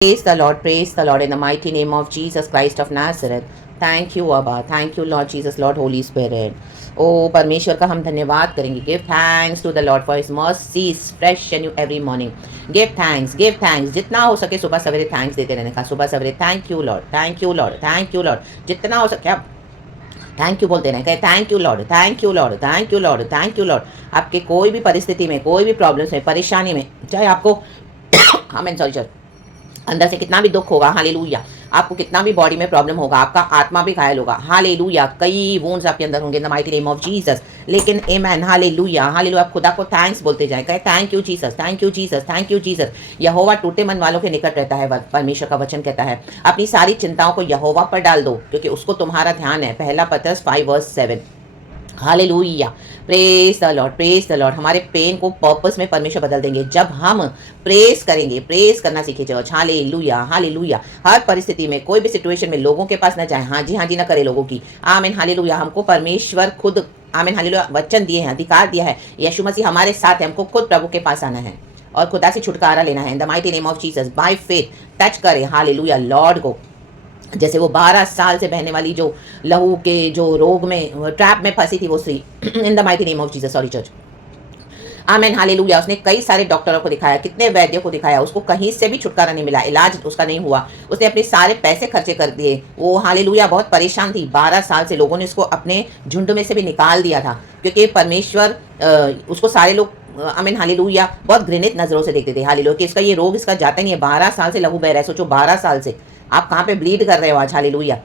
Praise the Lord in the mighty name of Jesus Christ of Nazareth. Thank you, Abba. Thank you, Lord Jesus, Lord Holy Spirit. ओ परमेश्वर का हम धन्यवाद करेंगे. Give thanks to the lord for his mercies fresh and new every morning. Give thanks जितना हो सके सुबह सवेरे थैंक्स देते रहने का. सुबह सवेरे thank you Lord, thank you Lord, thank you Lord. जितना हो सके आप थैंक यू बोलते रहें. कहे thank you Lord, thank you Lord, thank you Lord, thank you Lord. आपके कोई भी परिस्थिति में, कोई भी प्रॉब्लम्स में, परेशानी में, चाहे आपको आमीन सॉरी सर अंदर से कितना भी दुख होगा, हालेलुया, आपको कितना भी बॉडी में प्रॉब्लम होगा, आपका आत्मा भी घायल होगा, हालेलुया, कई वुंड्स आपके अंदर होंगे इन the mighty name of Jesus, लेकिन आमेन, हालेलुया, हालेलुया, आप खुदा को थैंक्स बोलते जाएं. कहे thank you Jesus, thank you Jesus, thank you Jesus. यहोवा टूटे मन वालों के निकट रहता है. परमेश्वर का वचन कहता है अपनी सारी चिंताओं को यहोवा पर डाल दो क्योंकि उसको तुम्हारा ध्यान है. पहला पतरस 5:7. Hallelujah, praise the Lord, praise the Lord. हमारे पेन को पर्पस में परमेश्वर बदल देंगे जब हम प्रेज करेंगे. प्रेज करना सीखे चर्च. Hallelujah, hallelujah. हर परिस्थिति में, कोई भी सिचुएशन में लोगों के पास ना जाए. हाँ जी ना करे लोगों की. आमीन, हालेलुया. हमको परमेश्वर खुद आमीन हालेलुया वचन दिए हैं, अधिकार दिया है. यीशु मसीह हमारे साथ है. हमको खुद प्रभु के पास आना है और खुदा से छुटकारा लेना है. इन the mighty name of Jesus by faith touch करें हालेलुया लॉर्ड को. जैसे वो 12 साल से बहने वाली जो लहू के जो रोग में ट्रैप में फंसी थी वो स्त्री. इन the mighty name of Jesus, sorry church. Amen, hallelujah. उसने कई सारे डॉक्टरों को दिखाया, कितने वैद्यों को दिखाया, उसको कहीं से भी छुटकारा नहीं मिला, इलाज उसका नहीं हुआ. उसने अपने सारे पैसे खर्चे कर दिए. वो हालेलुया बहुत परेशान थी. 12 साल से लोगों ने उसको अपने झुंड में से भी निकाल दिया था क्योंकि परमेश्वर उसको सारे लोग आमीन हालेलुया बहुत घृणित नजरों से देखते थे. हालेलुया कि इसका ये रोग इसका जाता नहीं है. 12 साल से लहू बह रहा है. सोचो 12 साल से आप कहाँ पे ब्लीड कर रहे हो आज. Hallelujah.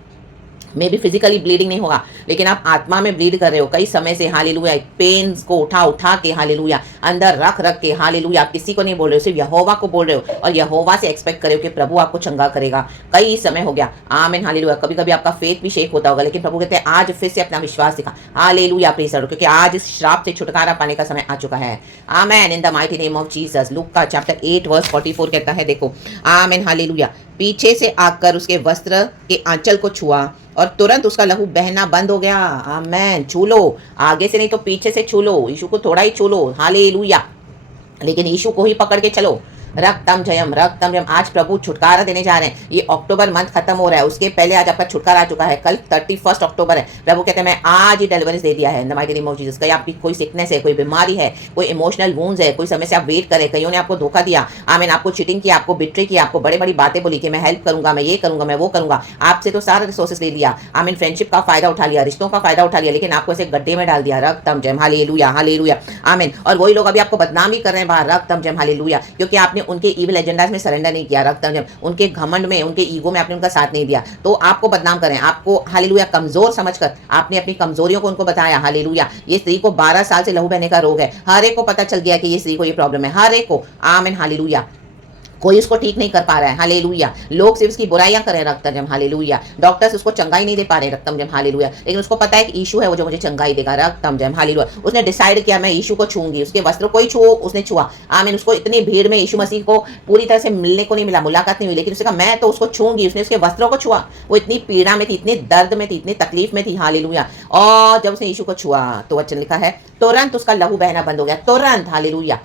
May be physically bleeding नहीं होगा लेकिन आप आत्मा में ब्लीड कर रहे हो कई समय से. हालेलुया. पेन को उठा के हालेलुया अंदर रख के हालेलुया. आप किसी को नहीं बोल रहे हो, सिर्फ यहोवा को बोल रहे हो और यहोवा से एक्सपेक्ट करे हो कि प्रभु आपको चंगा करेगा. कई समय हो गया. आमीन, हालेलुया. कभी कभी आपका फेथ भी शेक होता होगा लेकिन प्रभु कहते हैं आज फिर से अपना विश्वास दिखा. हालेलुया, प्रेज़ द लॉर्ड, क्योंकि आज इस श्राप से छुटकारा पाने का समय आ चुका है. Amen, in the mighty name of Jesus. लूका का चैप्टर 8:44 कहता है, देखो, आमीन हालेलुया. पीछे से आकर उसके वस्त्र के आंचल को छुआ और तुरंत उसका लहू बहना बंद हो गया. आमेन. छू लो, आगे से नहीं तो पीछे से छू लो. यीशु को थोड़ा ही छू लो. हालेलुया. लेकिन यीशु को ही पकड़ के चलो. रक्तम जयम, रक्तम जयम. आज प्रभु छुटकारा देने जा रहे हैं. ये अक्टूबर मंथ खत्म हो रहा है, उसके पहले आज आपका छुटकारा आ चुका है. कल 31 अक्टूबर है. प्रभु कहते हैं मैं आज ही डिलीवरेंस दे दिया है. इन the mighty name of Jesus. कहीं आपकी कोई सिकनेस है, कोई बीमारी है, कोई इमोशनल वूंड्स है, कोई समय से आप वेट करें, कईयों ने आपको धोखा दिया, आमीन, आपको चीटिंग किया, आपको बिट्रे किया, आपको बड़ी बड़ी बातें बोली कि मैं हेल्प करूंगा, मैं ये करूंगा, मैं वो करूंगा. आपसे तो सारा रिसोर्सेस ले लिया. आमीन, फ्रेंडशिप का फायदा उठा लिया, रिश्तों का फायदा उठा लिया, लेकिन आपको ऐसे गड्ढे में डाल दिया. रक्तम जयम, हालेलुया, हालेलुया. आमीन. और वही लोग अभी आपको बदनाम भी कर रहे हैं बाहर. रक्तम जयम, हालेलुया. क्योंकि आपने उनके इविल एजेंडा में सरेंडर नहीं किया. रक्तम जब उनके घमंड में, उनके ईगो में आपने उनका साथ नहीं दिया तो आपको बदनाम करें. आपको हालेलुया कमजोर समझकर आपने अपनी कमजोरियों को उनको बताया. हालेलुया. ये स्त्री को 12 साल से लहू बहने का रोग है. हर एक को पता चल गया कि ये स्त्री को ये प्रॉब्लम है. हर एक को. आमीन, हालेलुया. कोई उसको ठीक नहीं कर पा रहा है. हालेलुया. लोग सिर्फ उसकी बुराइयां कर रहे हैं. रक्तम जम, हालेलुया. डॉक्टर्स उसको चंगाई नहीं दे पा रहे. रक्तम जम, हालेलुया. लेकिन उसको पता है कि यीशु है वो जो मुझे चंगाई देगा. रक्तम जम, हालेलुया. उसने डिसाइड किया मैं यीशु को छूंगी. उसके वस्त्र को ही छुओ, उसने छुआ. आमीन. उसको इतनी भीड़ में यीशु मसीह को पूरी तरह से मिलने को नहीं मिला, मुलाकात नहीं हुई, लेकिन उसने कहा मैं तो उसको छूंगी. उसने उसके वस्त्रों को छुआ. वो इतनी पीड़ा में थी, इतनी दर्द में थी, इतनी तकलीफ में थी. हालेलुया. और जब उसने यीशु को छुआ तो वचन लिखा है तुरंत उसका लहू बहना बंद हो गया. तुरंत. हालेलुया.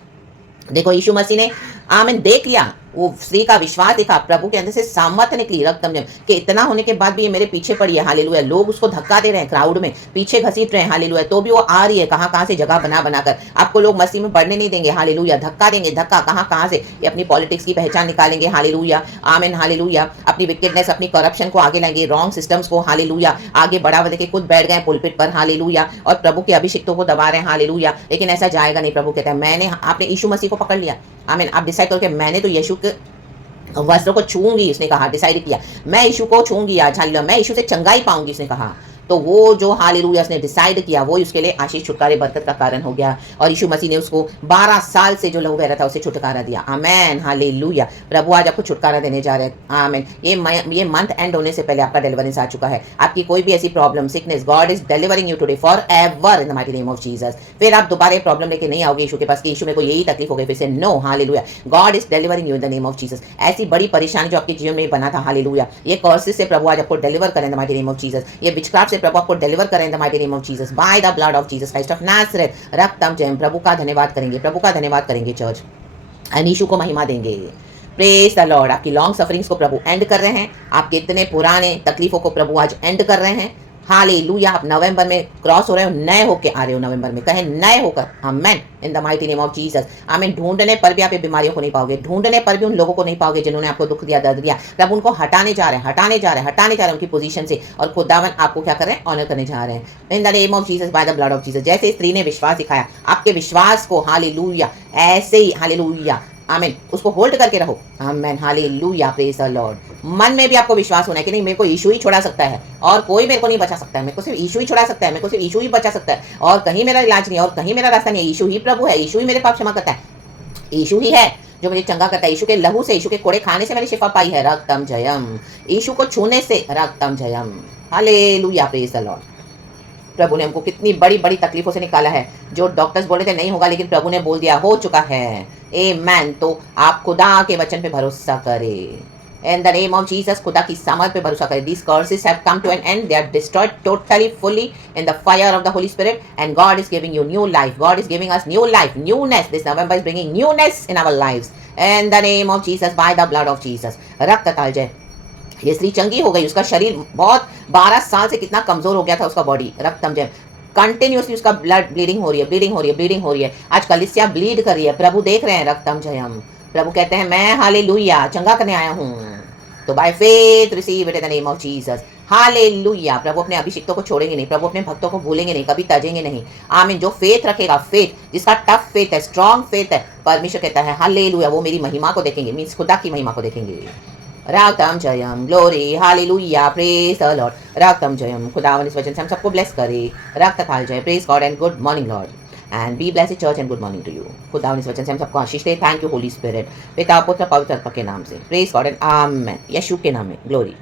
देखो यीशु मसीह ने आमीन देख लिया. वो स्त्री का विश्वास देखा. प्रभु के अंदर से सामर्थ्य निकली. रक्तम जम कि इतना होने के बाद भी ये मेरे पीछे पड़ी है. हालेलुया. लोग उसको धक्का दे रहे हैं, क्राउड में पीछे घसीट रहे हैं. हालेलुया. तो भी वो आ रही है. कहाँ से जगह बना बनाकर. आपको लोग मसीह में बढ़ने नहीं देंगे. हालेलुया. धक्का देंगे. धक्का कहाँ से. ये अपनी पॉलिटिक्स की पहचान निकालेंगे. हालेलुया. आमीन, हालेलुया. अपनी विकेटनेस, अपनी करप्शन को आगे लाएंगे, रॉन्ग सिस्टम्स को हालेलुया आगे बढ़ावा देके खुद बैठ गए पुलपिट पर. हालेलुया. और प्रभु के अभिषिक्तों को दबा रहे हैं. हालेलुया. लेकिन ऐसा जाएगा नहीं. प्रभु कहता है मैंने, आपने यीशु मसीह को पकड़ लिया. आमीन. आप डिसाइड करके मैंने तो यीशु के वस्त्रों को छूंगी. उसने कहा, डिसाइड किया मैं यीशु को छूंगी आज. हालेलुया. मैं यीशु से चंगाई पाऊंगी. उसने कहा. तो वो जो हालेलुया उसने डिसाइड किया वो उसके लिए आशीष, छुटकारे, बरकत का कारण हो गया. और यीशु मसीह ने उसको 12 साल से जो लहू बह रहा था उसे छुटकारा दिया. आमेन, हालेलुया. प्रभु आज आपको छुटकारा देने जा रहे हैं. आमेन. ये मंथ एंड होने से पहले आपका डिलीवरेंस आ चुका है. आपकी कोई भी ऐसी problem, sickness, God is delivering you today for ever in the mighty name of Jesus. फिर आप दोबारा प्रॉब्लम लेके नहीं आओगे यीशु के पास कि यीशु में को यही तकलीफ हो गई फिर से. No. Hallelujah. God is delivering you in the name of Jesus. ऐसी बड़ी परेशानी जो आपके जीवन में बना था. हालेलुया. ये कर्सेस से प्रभु आज आपको डिलीवर करें इन the mighty name of Jesus. ये विचक्राफ्ट से प्रभु आपको deliver in the mighty name of Jesus by the blood of Jesus Christ of Nazareth. रक्तम Jayam. प्रभु का धन्यवाद करेंगे, प्रभु का धन्यवाद करेंगे चर्च. यीशु को महिमा देंगे. Praise the Lord. आपकी लॉन्ग सफरिंग्स को प्रभु एंड कर रहे हैं, आपके इतने पुराने तकलीफों को प्रभु आज एंड कर रहे हैं। हालेलुया। आप नवंबर में क्रॉस हो रहे हो, नए होके आ रहे हो नवंबर में, कहें नए होकर, amen, in the mighty name of Jesus. आमीन। ढूंढने पर भी आप ये बीमारियों को नहीं पाओगे, ढूंढने पर भी उन लोगों को नहीं पाओगे जिन्होंने आपको दुख दिया, दर्द दिया। प्रभु उनको हटाने जा रहे हैं, हटाने जा रहे हैं, हटाने जा रहे हैं उनकी पोजीशन से, और खुदावन आपको क्या कर रहे हैं, ऑनर करने जा रहे हैं इन the name of Jesus, by the blood of Jesus. जैसे स्त्री ने विश्वास दिखाया, आपके विश्वास को हालेलुया ऐसे ही हालेलुया आमीन उसको होल्ड करके रहो। आमीन। हालेलुया। Praise the Lord. मन में भी आपको विश्वास होना है कि नहीं, मेरे को यीशु ही छुड़ा सकता है और कोई मेरे को नहीं बचा सकता है, मेरे को सिर्फ यीशु ही छुड़ा सकता है, मेरे को सिर्फ यीशु ही बचा सकता है, और कहीं मेरा इलाज नहीं है, और कहीं मेरा रास्ता नहीं है। यीशु ही प्रभु है, यीशु ही मेरे पाप क्षमा करता है, यीशु ही है जो मुझे चंगा करता है। यीशु के लहू से, यीशु के कोड़े खाने से मैंने शिफा पाई है। रक्तम जयम। यीशु को छूने से रक्तम जयम। हालेलुया। Praise the lord. प्रभु ने हमको कितनी बड़ी बड़ी तकलीफों से निकाला है, जो डॉक्टर्स बोल रहे थे नहीं होगा, लेकिन प्रभु ने बोल दिया हो चुका है। आमेन। तो आप खुदा के वचन पे भरोसा करें इन द नेम ऑफ जीसस। खुदा की सामर्थ पे भरोसा करें। These curses have come to an end. They are destroyed totally, fully in the fire of the Holy Spirit, and God is giving you new life. God is giving us new life, newness. This November is bringing newness in our lives in the name of Jesus, by the blood of Jesus. रक्त ताल जय। ये स्त्री चंगी हो गई, उसका शरीर बहुत 12 साल से कितना कमजोर हो गया था उसका बॉडी। रक्तम जय। कंटिन्यूसली उसका ब्लड ब्लीडिंग हो रही है, ब्लीडिंग हो रही है, ब्लीडिग हो रही है। आज कलिसिया ब्लीड कर रही है, प्रभु देख रहे हैं। रक्तम जयम। प्रभु कहते हैं मैं हालेलुया चंगा करने आया हूँ, तो by faith receive it in the name of Jesus. Hallelujah. प्रभु अपने अभिषिक्तों को छोड़ेंगे नहीं, प्रभु अपने भक्तों को भूलेंगे नहीं, कभी तजेंगे नहीं। आमीन। जो फेथ रखेगा, फेथ जिसका टफ फेथ है, स्ट्रॉन्ग फेथ है, परमेश्वर कहता है हालेलुया वो मेरी महिमा को देखेंगे, मीन्स खुदा की महिमा को देखेंगे। रागतम जयम। Glory. Hallelujah. Praise the lord. रागतम जयम। खुदावन इस वचन से हम सबको ब्लेस करे। रक्त थाल जय। Praise God and good morning lord, and be blessed church and good morning to you. खुदावन इस वचन से हम सबको आशीष दे। Thank you holy spirit. पिता पुत्र पवित्र आत्मा के नाम से। Praise God and amen. यीशु के नाम में। ग्लोरी।